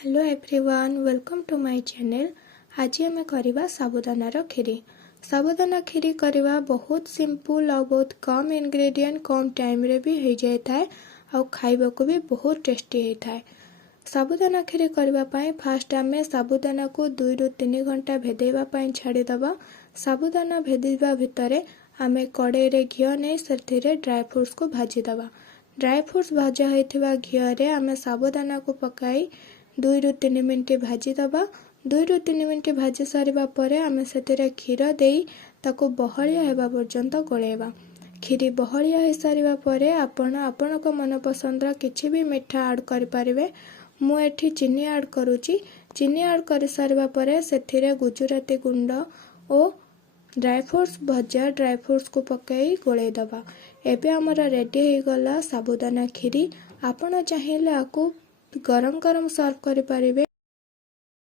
Hello everyone, welcome to my channel. आज आम करवा साबुदानार खीरी। साबुदाना खीरी करवा बहुत सिंपल और बहुत कम इंग्रेडिएंट कम टाइम रे भी हो जाए और खाइबा को भी बहुत टेस्टी होता है। साबुदाना खीरी करने फास्ट आम साबुदाना को 2 ରୁ 3 घंटा भेदेवा छाड़ीदबा। साबुदाना भेदिबा भितर आम कड़े घी नहीं से ड्राई फ्रूट्स को भाजीदबा। ड्राई फ्रूट्स भाजा होता घी आम साबुदाना को पकाई 2 ରୁ 3 मिनट भाजीदबा। 2 ରୁ 3 मिनट भाजी सारिबा परे आमे सेतिरे क्षीर देई ताको बहलिया हेबा पर्यंत गोलेबा। खीरी बहलिया हो सारिबा परे आपणक मन पसंद किछि भी मिठा ऐड करि परिबे। मु एठी चीनी ऐड करूची। चीनी ऐड करि सारिबा परे सेथिरे गुजराती गुंड ओ ड्राई फ्रूट्स भजा ड्राई फ्रूट्स को पकई गोले दबा। एबे हमर रेडी हो गला साबुदाना खीरी। आपण चाहिए आको गरम गरम सर्व करि परिबे।